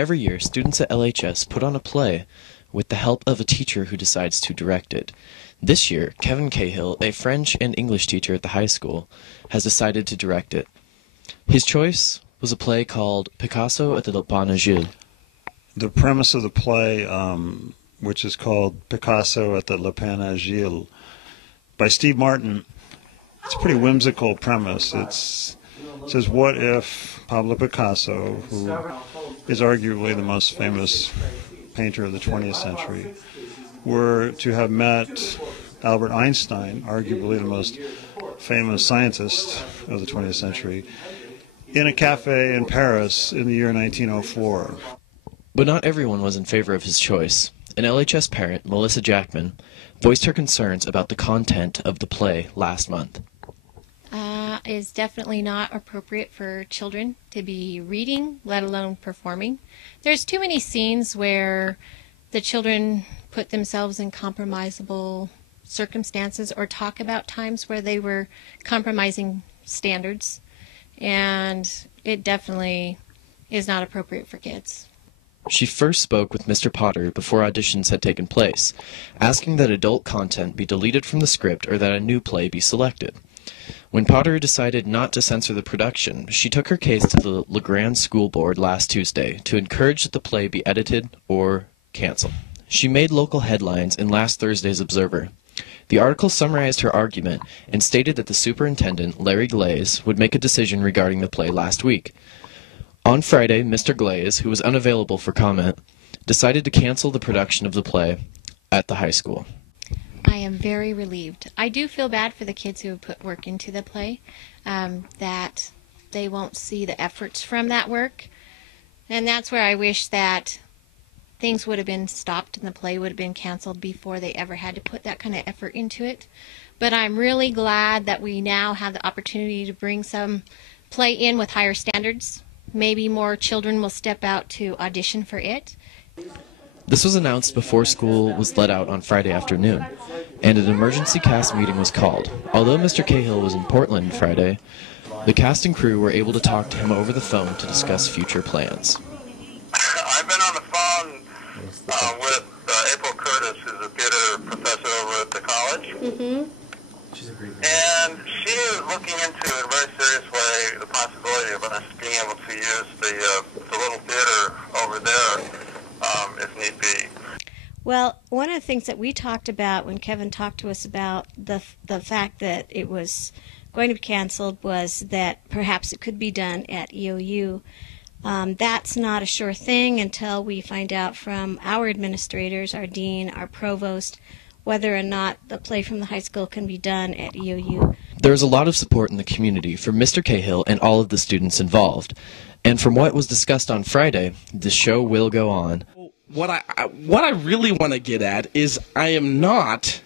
Every year, students at LHS put on a play with the help of a teacher who decides to direct it. This year, Kevin Cahill, a French and English teacher at the high school, has decided to direct it. His choice was a play called Picasso at the Lain Agile. The premise of the play, which is called Picasso at the Lain Agile, by Steve Martin, it's a pretty whimsical premise. It says, what if Pablo Picasso, who is arguably the most famous painter of the 20th century, were to have met Albert Einstein, arguably the most famous scientist of the 20th century, in a cafe in Paris in the year 1904. But not everyone was in favor of his choice. An LHS parent, Melissa Jackman, voiced her concerns about the content of the play last month. Is definitely not appropriate for children to be reading, let alone performing. There's too many scenes where the children put themselves in compromisable circumstances or talk about times where they were compromising standards, and it definitely is not appropriate for kids. She first spoke with Mr. Potter before auditions had taken place, asking that adult content be deleted from the script or that a new play be selected. When Potter decided not to censor the production, she took her case to the Grande School Board last Tuesday to encourage that the play be edited or canceled. She made local headlines in last Thursday's Observer. The article summarized her argument and stated that the superintendent, Larry Glaze, would make a decision regarding the play last week. On Friday, Mr. Glaze, who was unavailable for comment, decided to cancel the production of the play at the high school. I am very relieved. I do feel bad for the kids who have put work into the play, that they won't see the efforts from that work. And that's where I wish that things would have been stopped and the play would have been canceled before they ever had to put that kind of effort into it. But I'm really glad that we now have the opportunity to bring some play in with higher standards. Maybe more children will step out to audition for it. This was announced before school was let out on Friday afternoon, and an emergency cast meeting was called. Although Mr. Cahill was in Portland Friday, the cast and crew were able to talk to him over the phone to discuss future plans. I've been on the phone with April Curtis, who's a theater professor over at the college. Mm-hmm. She's a great girl. And she is looking into, in a very serious way, the possibility of us being able to use the little theater over there if need be. Well, one of the things that we talked about when Kevin talked to us about the fact that it was going to be canceled was that perhaps it could be done at EOU. That's not a sure thing until we find out from our administrators, our dean, our provost, whether or not the play from the high school can be done at EOU. There is a lot of support in the community for Mr. Cahill and all of the students involved. And from what was discussed on Friday, the show will go on. What I really want to get at is I am not,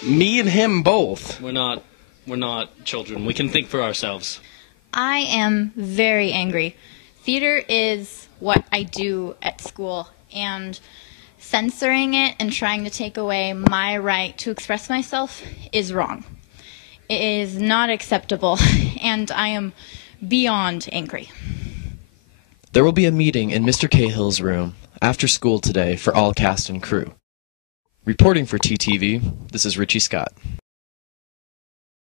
me and him both. We're not children. We can think for ourselves. I am very angry. Theater is what I do at school, and censoring it and trying to take away my right to express myself is wrong. It is not acceptable, and I am beyond angry. There will be a meeting in Mr. Cahill's room after school today for all cast and crew. Reporting for TTV, this is Richie Scott.